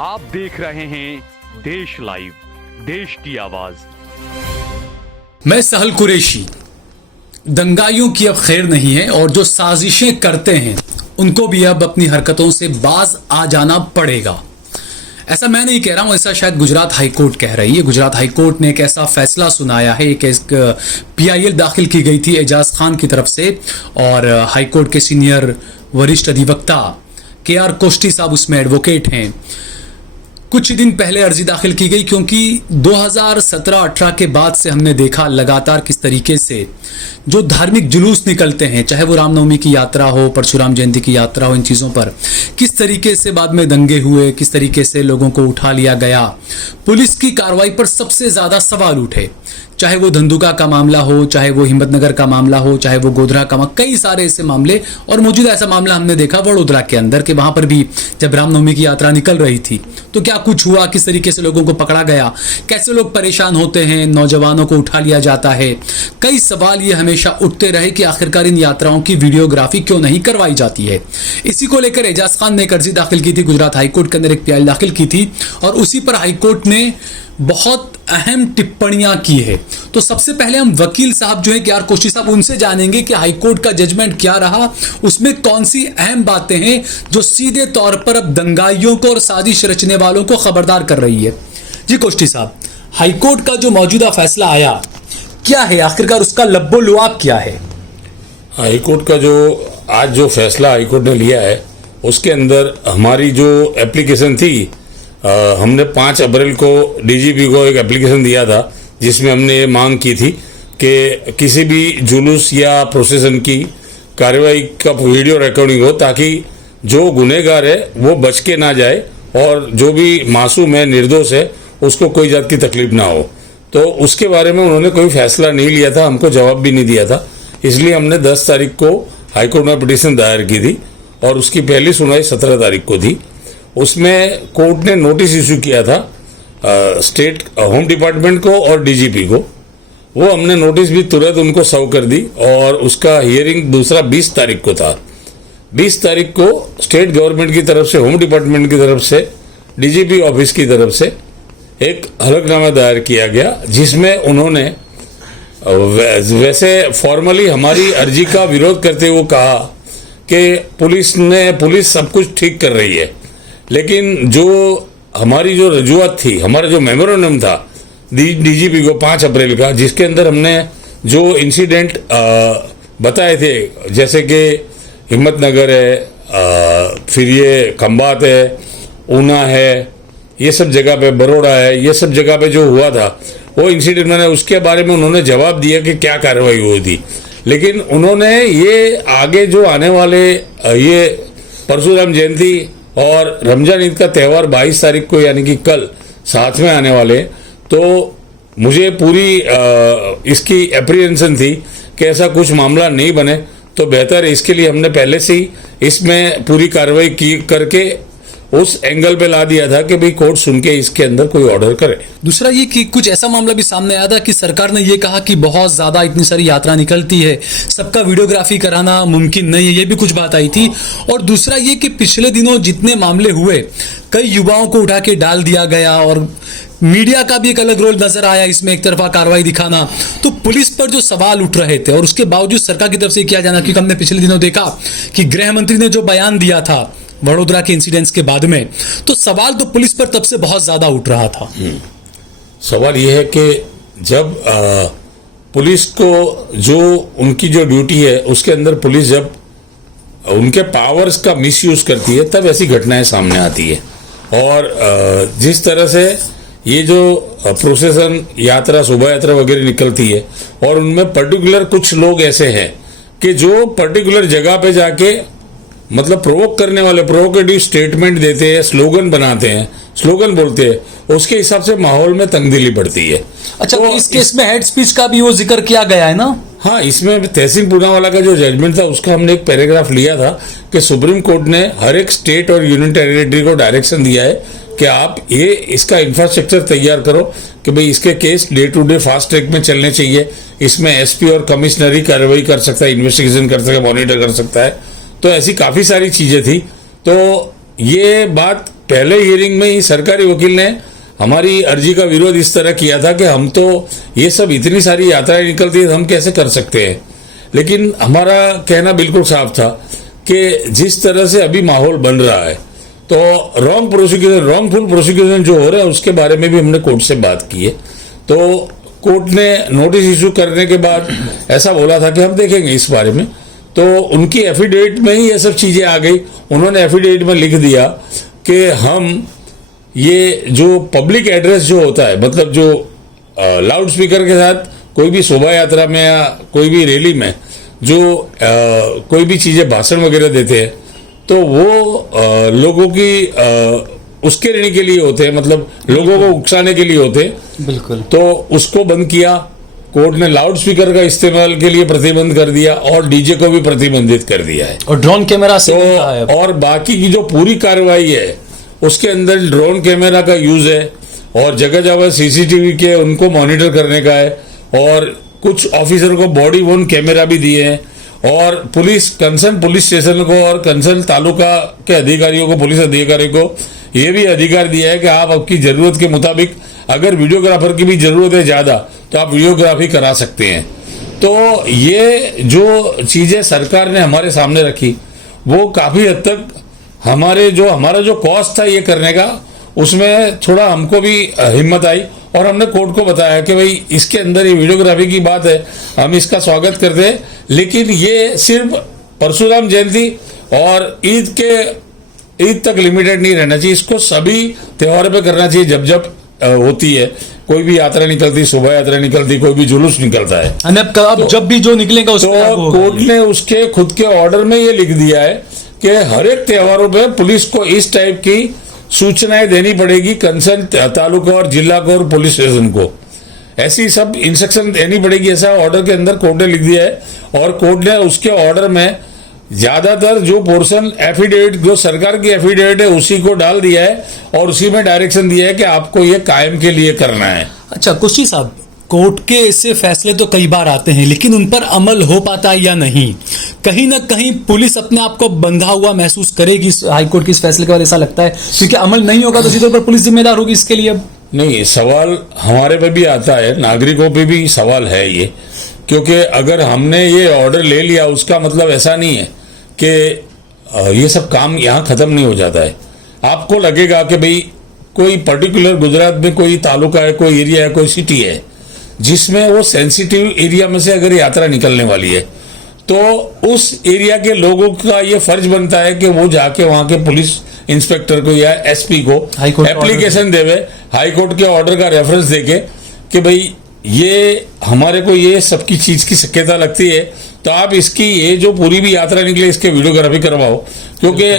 आप देख रहे हैं देश लाइव, देश की आवाज। मैं सहल कुरैशी। दंगाइयों की अब खैर नहीं है और जो साजिशें करते हैं उनको भी अब अपनी हरकतों से बाज आ जाना पड़ेगा। ऐसा मैं नहीं कह रहा हूं, ऐसा शायद गुजरात हाईकोर्ट कह रही है। गुजरात हाईकोर्ट ने एक ऐसा फैसला सुनाया है, एक PIL दाखिल की गई थी एजाज खान की तरफ से और हाईकोर्ट के सीनियर वरिष्ठ अधिवक्ता KR कोष्टी साहब उसमें एडवोकेट हैं। कुछ दिन पहले अर्जी दाखिल की गई क्योंकि 2017-18 के बाद से हमने देखा लगातार किस तरीके से जो धार्मिक जुलूस निकलते हैं, चाहे वो रामनवमी की यात्रा हो, परशुराम जयंती की यात्रा हो, इन चीज़ों पर किस तरीके से बाद में दंगे हुए, किस तरीके से लोगों को उठा लिया गया। पुलिस की कार्रवाई पर सबसे ज़्यादा सवाल उठे, चाहे वो धंधुका का मामला हो, चाहे वो हिम्मतनगर का मामला हो, चाहे वो गोधरा का कई सारे ऐसे मामले। और मौजूदा ऐसा मामला हमने देखा वडोदरा के अंदर कि वहां पर भी जब रामनवमी की यात्रा निकल रही थी तो क्या कुछ हुआ, किस तरीके से लोगों को पकड़ा गया, कैसे लोग परेशान होते हैं, नौजवानों को उठा लिया जाता है। कई सवाल ये हमेशा उठते रहे कि आखिरकार इन यात्राओं की वीडियोग्राफी क्यों नहीं करवाई जाती है। इसी को लेकर एजाज खान ने एक अर्जी दाखिल की थी, गुजरात हाईकोर्ट के अंदर एक PIL दाखिल की थी और उसी पर हाईकोर्ट ने बहुत अहम टिप्पणियां की है। तो सबसे पहले हम वकील साहब जो है KR कोष्टी साहब, उनसे जानेंगे कि हाईकोर्ट का जजमेंट क्या रहा, उसमें कौन सी अहम बातें हैं जो सीधे तौर पर अब दंगाइयों को और साजिश रचने वालों को खबरदार कर रही है। जी कोष्टी साहब, हाईकोर्ट का जो मौजूदा फैसला आया क्या है, आखिरकार उसका लब्बो लुआब क्या है? हाईकोर्ट का जो आज जो फैसला हाईकोर्ट ने लिया है उसके अंदर हमारी जो एप्लीकेशन थी, हमने 5 अप्रैल को DGP को एक एप्लीकेशन दिया था जिसमें हमने ये मांग की थी कि किसी भी जुलूस या प्रोसेसन की कार्रवाई का वीडियो रिकॉर्डिंग हो ताकि जो गुनहगार है वो बच के ना जाए और जो भी मासूम है, निर्दोष है, उसको कोई जात की तकलीफ ना हो। तो उसके बारे में उन्होंने कोई फैसला नहीं लिया था, हमको जवाब भी नहीं दिया था, इसलिए हमने 10 तारीख को हाईकोर्ट में पिटीशन दायर की थी और उसकी पहली सुनवाई 17 तारीख को थी। उसमें कोर्ट ने नोटिस इशू किया था स्टेट होम डिपार्टमेंट को और DGP को। वो हमने नोटिस भी तुरंत उनको सर्व कर दी और उसका हियरिंग दूसरा 20 तारीख को था। 20 तारीख को स्टेट गवर्नमेंट की तरफ से, होम डिपार्टमेंट की तरफ से, DGP ऑफिस की तरफ से एक हलफनामा दायर किया गया जिसमें उन्होंने वैसे फॉर्मली हमारी अर्जी का विरोध करते हुए कहा कि पुलिस सब कुछ ठीक कर रही है, लेकिन जो हमारी जो रजूआत थी, हमारा जो मेमोरेंडम था DGP को 5 अप्रैल का, जिसके अंदर हमने जो इंसिडेंट बताए थे, जैसे कि हिम्मतनगर है, फिर ये खंबात है, ऊना है, ये सब जगह पे बरोड़ा है, ये सब जगह पे जो हुआ था वो इंसिडेंट, मैंने उसके बारे में उन्होंने जवाब दिया कि क्या कार्रवाई हुई थी। लेकिन उन्होंने ये आगे जो आने वाले ये परशुराम जयंती और रमजान ईद का त्यौहार 22 तारीख को यानी कि कल साथ में आने वाले, तो मुझे पूरी इसकी एप्रीहेंशन थी कि ऐसा कुछ मामला नहीं बने तो बेहतर है। इसके लिए हमने पहले से ही इसमें पूरी कार्रवाई की करके उस एंगल पे ला दिया था कि भाई कोर्ट सुन के इसके अंदर कोई ऑर्डर करे। दूसरा ये कि कुछ ऐसा मामला भी सामने आया था कि सरकार ने ये कहा कि बहुत ज्यादा इतनी सारी यात्रा निकलती है, सबका वीडियोग्राफी कराना मुमकिन नहीं है, ये भी कुछ बात आई थी। और दूसरा ये कि पिछले दिनों जितने मामले हुए, कई युवाओं को उठा के डाल दिया गया और मीडिया का भी एक अलग रोल नजर आया इसमें, एक तरफा कार्रवाई दिखाना। तो पुलिस पर जो सवाल उठ रहे थे और उसके बावजूद सरकार की तरफ से किया जाना, क्योंकि हमने पिछले दिनों देखा कि गृह मंत्री ने जो बयान दिया था वडोदरा के इंसिडेंट्स के बाद में, तो सवाल तो पुलिस पर तब से बहुत ज्यादा उठ रहा था। सवाल यह है कि जब पुलिस को जो उनकी जो ड्यूटी है उसके अंदर पुलिस जब उनके पावर्स का मिसयूज करती है तब ऐसी घटनाएं सामने आती है। और जिस तरह से ये जो प्रोसेसन यात्रा, शोभा यात्रा वगैरह निकलती है और उनमें पर्टिकुलर कुछ लोग ऐसे हैं कि जो पर्टिकुलर जगह पे जाके मतलब प्रोवोक करने वाले प्रोवोकेटिव स्टेटमेंट देते हैं, स्लोगन बनाते हैं, स्लोगन बोलते हैं, उसके हिसाब से माहौल में तंगदिली बढ़ती है। अच्छा, तो इस केस में हेड स्पीच का भी वो जिक्र किया गया है ना? हाँ, इसमें तहसील पूनावाला का जो जजमेंट था उसका हमने एक पैराग्राफ लिया था कि सुप्रीम कोर्ट ने हर एक स्टेट और यूनियन टेरिटरी को डायरेक्शन दिया है कि आप ये इसका इंफ्रास्ट्रक्चर तैयार करो कि भाई इसके case day to day fast track में चलने चाहिए। इसमें SP और कमिश्नरी कार्रवाई कर सकता है, इन्वेस्टिगेशन कर सकता है, मॉनिटर कर सकता है। तो ऐसी काफी सारी चीजें थी। तो ये बात पहले हियरिंग में ही सरकारी वकील ने हमारी अर्जी का विरोध इस तरह किया था कि हम तो ये सब इतनी सारी यात्राएं निकलती है, हम कैसे कर सकते हैं। लेकिन हमारा कहना बिल्कुल साफ था कि जिस तरह से अभी माहौल बन रहा है तो रॉन्गफुल प्रोसिक्यूशन जो हो रहा है उसके बारे में भी हमने कोर्ट से बात की है। तो कोर्ट ने नोटिस इशू करने के बाद ऐसा बोला था कि हम देखेंगे इस बारे में। तो उनकी एफिडेविट में ही ये सब चीजें आ गई। उन्होंने एफिडेविट में लिख दिया कि हम ये जो पब्लिक एड्रेस जो होता है, मतलब जो लाउड स्पीकर के साथ कोई भी शोभा यात्रा में या कोई भी रैली में जो कोई भी चीजें भाषण वगैरह देते हैं तो वो लोगों की उसके रहने के लिए होते हैं, मतलब लोगों को उकसाने के लिए होते हैं। बिल्कुल। तो उसको बंद किया कोर्ट ने। लाउड स्पीकर का इस्तेमाल के लिए प्रतिबंध कर दिया और डीजे को भी प्रतिबंधित कर दिया है। और ड्रोन कैमरा से तो और बाकी की जो पूरी कार्रवाई है उसके अंदर ड्रोन कैमरा का यूज है और जगह जगह सीसीटीवी के उनको मॉनिटर करने का है और कुछ ऑफिसर को बॉडी वोर्न कैमरा भी दिए हैं और कंसर्न पुलिस स्टेशन को और कंसर्न तालुका के अधिकारियों को, पुलिस अधिकारी को ये भी अधिकार दिया है कि आप आपकी जरूरत के मुताबिक अगर वीडियोग्राफर की भी जरूरत है ज्यादा तो आप वीडियोग्राफी करा सकते हैं। तो ये जो चीजें सरकार ने हमारे सामने रखी वो काफी हद तक हमारा जो कॉस्ट था ये करने का उसमें थोड़ा हमको भी हिम्मत आई और हमने कोर्ट को बताया कि भाई इसके अंदर ये वीडियोग्राफी की बात है, हम इसका स्वागत करते हैं, लेकिन ये सिर्फ परशुराम जयंती और ईद तक लिमिटेड नहीं रहना चाहिए। इसको सभी त्योहारों पे करना चाहिए जब जब होती है, कोई भी यात्रा निकलती, शोभा यात्रा निकलती, कोई भी जुलूस निकलता है। अब जब भी जो निकलेगा उस तो कोर्ट ने उसके खुद के ऑर्डर में ये लिख दिया है कि हर एक त्योहारों पे पुलिस को इस टाइप की सूचनाएं देनी पड़ेगी कंसर्न तालुका और जिला को और पुलिस स्टेशन को, ऐसी सब इंस्ट्रक्शन देनी पड़ेगी। ऐसा ऑर्डर के अंदर कोर्ट ने लिख दिया है और कोर्ट ने उसके ऑर्डर में ज्यादातर जो पोर्शन एफिडेविट जो सरकार की एफिडेविट है उसी को डाल दिया है और उसी में डायरेक्शन दिया है कि आपको ये कायम के लिए करना है। अच्छा कुश्ती साहब, कोर्ट के ऐसे फैसले तो कई बार आते हैं लेकिन उन पर अमल हो पाता है या नहीं? कहीं ना कहीं पुलिस अपने आप को बंधा हुआ महसूस करेगी हाईकोर्ट के इस फैसले के बाद, ऐसा लगता है? क्योंकि अमल नहीं होगा तो सीधे पर पुलिस जिम्मेदार होगी इसके लिए। अब नहीं, सवाल हमारे पे भी आता है, नागरिकों पे भी सवाल है ये, क्योंकि अगर हमने ये ऑर्डर ले लिया उसका मतलब ऐसा नहीं है कि ये सब काम यहाँ खत्म नहीं हो जाता है। आपको लगेगा कि भाई कोई पर्टिकुलर गुजरात में कोई तालुका है, कोई एरिया है, कोई सिटी है जिसमें वो सेंसिटिव एरिया में से अगर यात्रा निकलने वाली है तो उस एरिया के लोगों का ये फर्ज बनता है कि वो जाके वहां के पुलिस इंस्पेक्टर को या एसपी को एप्लीकेशन देवे, हाईकोर्ट के ऑर्डर का रेफरेंस देके कि भाई ये हमारे को ये सबकी चीज की शक्यता लगती है तो आप इसकी ये जो पूरी भी यात्रा निकले इसके वीडियोग्राफी करवाओ, क्योंकि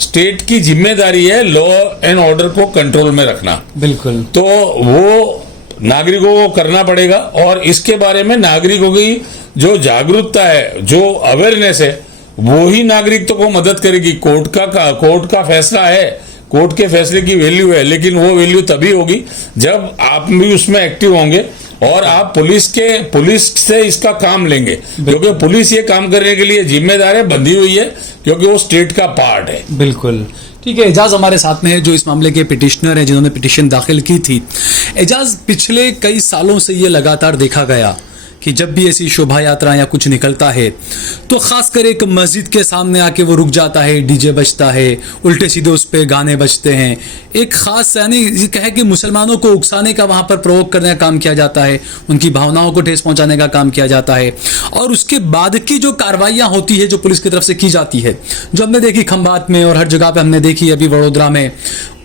स्टेट की जिम्मेदारी है लॉ एंड ऑर्डर को कंट्रोल में रखना। बिल्कुल। तो वो नागरिकों को करना पड़ेगा और इसके बारे में नागरिकों की जो जागरूकता है, जो अवेयरनेस है, वो ही नागरिकों को मदद करेगी। कोर्ट का फैसला है, कोर्ट के फैसले की वैल्यू है, लेकिन वो वैल्यू तभी होगी जब आप भी उसमें एक्टिव होंगे और आप पुलिस से इसका काम लेंगे, क्योंकि पुलिस ये काम करने के लिए जिम्मेदार है, बंधी हुई है, क्योंकि वो स्टेट का पार्ट है। बिल्कुल ठीक है। एजाज हमारे साथ में है जो इस मामले के पिटिशनर है, जिन्होंने पिटिशन दाखिल की थी। एजाज, पिछले कई सालों से ये लगातार देखा गया कि जब भी ऐसी शोभा यात्रा या कुछ निकलता है तो खासकर एक मस्जिद के सामने आके वो रुक जाता है, डीजे बजता है, उल्टे सीधे उस पे गाने बजते हैं, एक खास यानी कहे कि मुसलमानों को उकसाने का वहां पर प्रोवोक करने का काम किया जाता है, उनकी भावनाओं को ठेस पहुंचाने का काम किया जाता है। और उसके बाद की जो कार्रवाइयां होती है जो पुलिस की तरफ से की जाती है, जो हमने देखी खंभात में और हर जगह पे हमने देखी अभी वडोदरा में,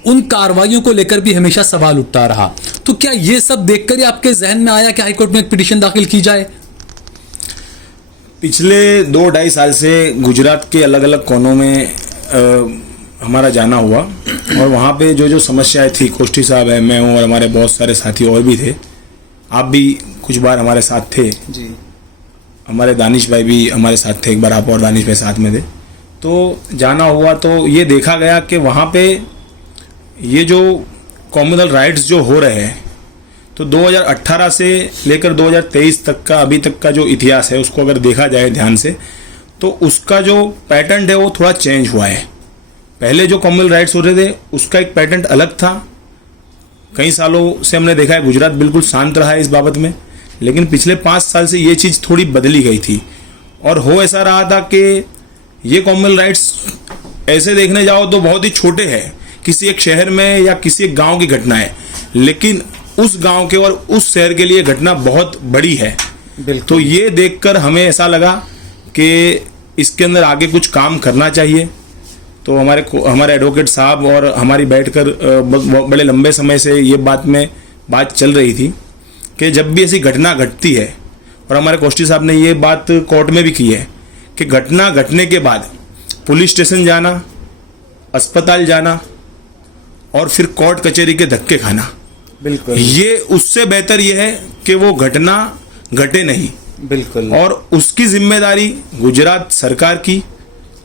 उन कार्रवाइयों को लेकर भी हमेशा सवाल उठता रहा। तो क्या ये सब देखकर ही आपके जहन में आया कि हाईकोर्ट में एक पिटीशन दाखिल की जाए? पिछले 2-2.5 साल से गुजरात के अलग अलग कोनों में हमारा जाना हुआ और वहाँ पे जो समस्याएं थी, कोष्ठी साहब है, मैं हूँ और हमारे बहुत सारे साथी और भी थे, आप भी कुछ बार हमारे साथ थे जी, हमारे दानिश भाई भी हमारे साथ थे, एक बार आप और दानिश भाई साथ में थे। तो जाना हुआ तो ये देखा गया कि वहाँ पे ये जो कॉम्युनल राइट्स जो हो रहे हैं, तो 2018 से लेकर 2023 तक का अभी तक का जो इतिहास है उसको अगर देखा जाए ध्यान से, तो उसका जो पैटर्न है वो थोड़ा चेंज हुआ है। पहले जो कॉमनवेल्थ राइट्स होते थे उसका एक पैटर्न अलग था। कई सालों से हमने देखा है गुजरात बिल्कुल शांत रहा है इस बाबत में, लेकिन पिछले 5 साल से ये चीज़ थोड़ी बदली गई थी। और हो ऐसा रहा था कि ये कॉमनवेल्थ राइट्स ऐसे देखने जाओ तो बहुत ही छोटे हैं, किसी एक शहर में या किसी एक गांव की घटना है, लेकिन उस गांव के और उस शहर के लिए घटना बहुत बड़ी है। तो ये देखकर हमें ऐसा लगा कि इसके अंदर आगे कुछ काम करना चाहिए। तो हमारे एडवोकेट साहब और हमारी बैठकर बड़े लंबे समय से ये बात चल रही थी कि जब भी ऐसी घटना घटती है, और हमारे कोष्टी साहब ने ये बात कोर्ट में भी की है कि घटना घटने के बाद पुलिस स्टेशन जाना, अस्पताल जाना और फिर कोर्ट कचहरी के धक्के खाना, बिल्कुल ये उससे बेहतर ये है कि वो घटना घटे नहीं। बिल्कुल। और उसकी जिम्मेदारी गुजरात सरकार की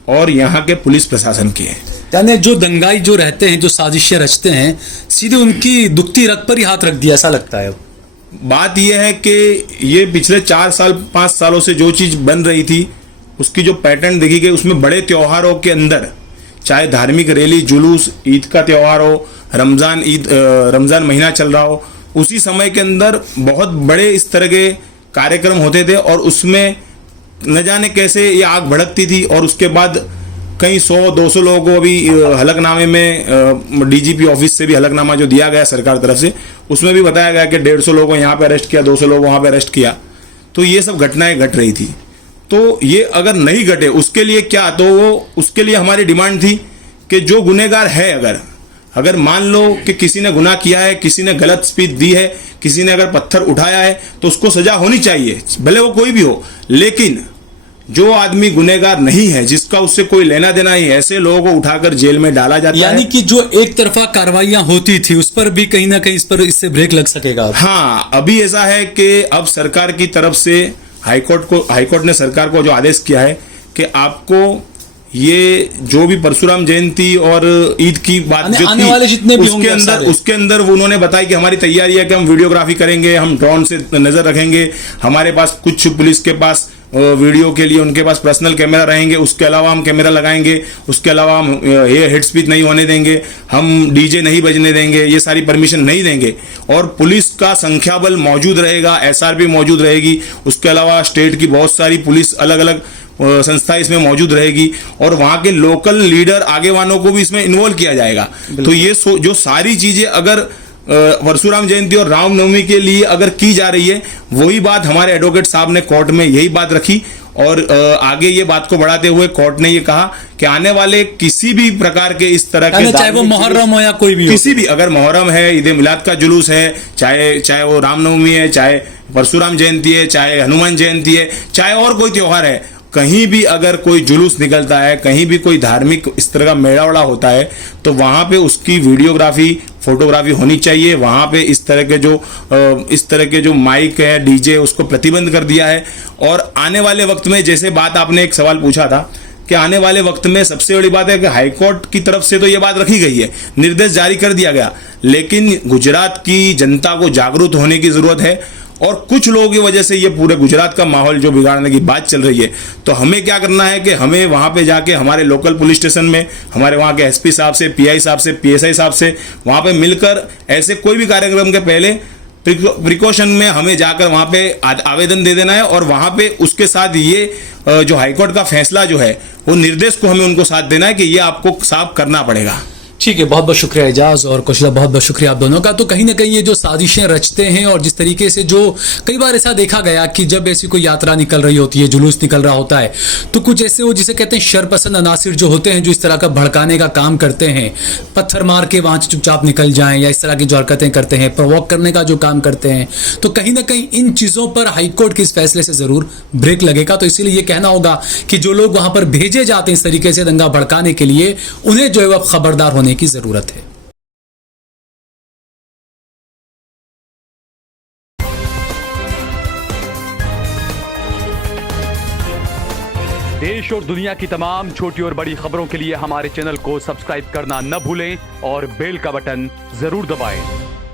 और यहाँ के पुलिस प्रशासन की है। यानी जो दंगाई जो रहते हैं, जो साजिशें रचते हैं, सीधे उनकी दुखती रग पर ही हाथ रख दिया, ऐसा लगता है। बात यह है कि ये पिछले 5 सालों से जो चीज बन रही थी उसकी जो पैटर्न देखी गई, उसमें बड़े त्योहारों के अंदर चाहे धार्मिक रैली जुलूस, ईद का त्योहार हो, रमजान महीना चल रहा हो, उसी समय के अंदर बहुत बड़े इस तरह के कार्यक्रम होते थे और उसमें न जाने कैसे ये आग भड़कती थी। और उसके बाद कई 100-200 लोगों को अभी हलफनामे में डीजीपी ऑफिस से भी हलफनामा जो दिया गया सरकार तरफ से, उसमें भी बताया गया कि 150 लोगों को यहाँ पे अरेस्ट किया, 200 लोगों को वहाँ पे अरेस्ट किया। तो ये सब घटनाएं घट रही थी। तो ये अगर नहीं घटे उसके लिए क्या, तो वो उसके लिए हमारी डिमांड थी कि जो गुनहगार है, अगर मान लो कि किसी ने गुनाह किया है, किसी ने गलत स्पीच दी है, किसी ने अगर पत्थर उठाया है, तो उसको सजा होनी चाहिए, भले वो कोई भी हो। लेकिन जो आदमी गुनहगार नहीं है, जिसका उससे कोई लेना देना नहीं, ऐसे लोगों को उठाकर जेल में डाला जाता है। यानी कि जो एक तरफा कार्रवाइयां होती थी उस पर भी कहीं ना कहीं इससे ब्रेक लग सकेगा। हाँ, अभी ऐसा है कि अब सरकार की तरफ से हाईकोर्ट ने सरकार को जो आदेश किया है कि आपको ये जो भी परशुराम जयंती और ईद की बात जो आने थी, वाले जितने भी होंगे उसके अंदर वो उन्होंने बताया कि हमारी तैयारी है कि हम वीडियोग्राफी करेंगे, हम ड्रोन से नजर रखेंगे, हमारे पास कुछ पुलिस के पास वीडियो के लिए उनके पास पर्सनल कैमरा रहेंगे, उसके अलावा हम कैमरा लगाएंगे, उसके अलावा हम ये हेड स्पीच नहीं होने देंगे, हम डीजे नहीं बजने देंगे, ये सारी परमिशन नहीं देंगे। और पुलिस का संख्या बल मौजूद रहेगा, एसआरपी मौजूद रहेगी, उसके अलावा स्टेट की बहुत सारी पुलिस अलग अलग संस्था इसमें मौजूद रहेगी और वहां के लोकल लीडर आगे वालों को भी इसमें इन्वॉल्व किया जाएगा। तो ये जो सारी चीजें अगर परशुराम जयंती और रामनवमी के लिए अगर की जा रही है, वही बात हमारे एडवोकेट साहब ने कोर्ट में यही बात रखी और आगे ये बात को बढ़ाते हुए कोर्ट ने ये कहा कि आने वाले किसी भी प्रकार के इस तरह के, चाहे वो मुहर्रम हो या कोई भी किसी भी, अगर मुहर्रम है, ईद मिलाद का जुलूस है, चाहे वो रामनवमी है, चाहे परशुराम जयंती है, चाहे हनुमान जयंती है, चाहे और कोई त्योहार है, कहीं भी अगर कोई जुलूस निकलता है, कहीं भी कोई धार्मिक इस तरह का मेड़ावड़ा होता है, तो वहां पे उसकी वीडियोग्राफी फोटोग्राफी होनी चाहिए। वहां पे इस तरह के जो माइक है, डीजे, उसको प्रतिबंध कर दिया है। और आने वाले वक्त में, जैसे बात आपने एक सवाल पूछा था कि आने वाले वक्त में सबसे बड़ी बात है कि हाईकोर्ट की तरफ से तो ये बात रखी गई है, निर्देश जारी कर दिया गया, लेकिन गुजरात की जनता को जागरूक होने की जरूरत है। और कुछ लोगों की वजह से ये पूरे गुजरात का माहौल जो बिगाड़ने की बात चल रही है, तो हमें क्या करना है कि हमें वहां पे जाके हमारे लोकल पुलिस स्टेशन में, हमारे वहां के एसपी साहब से, पीआई साहब से, पीएसआई साहब से, वहां पे मिलकर ऐसे कोई भी कार्यक्रम के पहले प्रिकॉशन में हमें जाकर वहां पे आवेदन दे देना है और वहां पे उसके साथ ये जो हाईकोर्ट का फैसला जो है, वो निर्देश को हमें उनको साथ देना है कि ये आपको साफ करना पड़ेगा। ठीक है, बहुत बहुत शुक्रिया एजाज और कौशला, बहुत बहुत शुक्रिया आप दोनों का। तो कहीं ना कहीं ये जो साजिशें रचते हैं और जिस तरीके से जो कई बार ऐसा देखा गया कि जब ऐसी कोई यात्रा निकल रही होती है, जुलूस निकल रहा होता है, तो कुछ ऐसे वो जिसे कहते हैं शरपसंद अनासिर जो होते हैं, जो इस तरह का भड़काने का काम करते हैं, पत्थर मार के वहां चुपचाप निकल जाएं या इस तरह की जो हरकतें करते हैं, प्रोवोक करने का जो काम करते हैं, तो कहीं ना कहीं इन चीज़ों पर हाईकोर्ट के इस फैसले से ज़रूर ब्रेक लगेगा। तो इसीलिए ये कहना होगा कि जो लोग वहां पर भेजे जाते हैं इस तरीके से दंगा भड़काने के लिए, उन्हें जो है वह खबरदार होने की ज़रूरत है। देश और दुनिया की तमाम छोटी और बड़ी खबरों के लिए हमारे चैनल को सब्सक्राइब करना न भूलें और बेल का बटन जरूर दबाएं।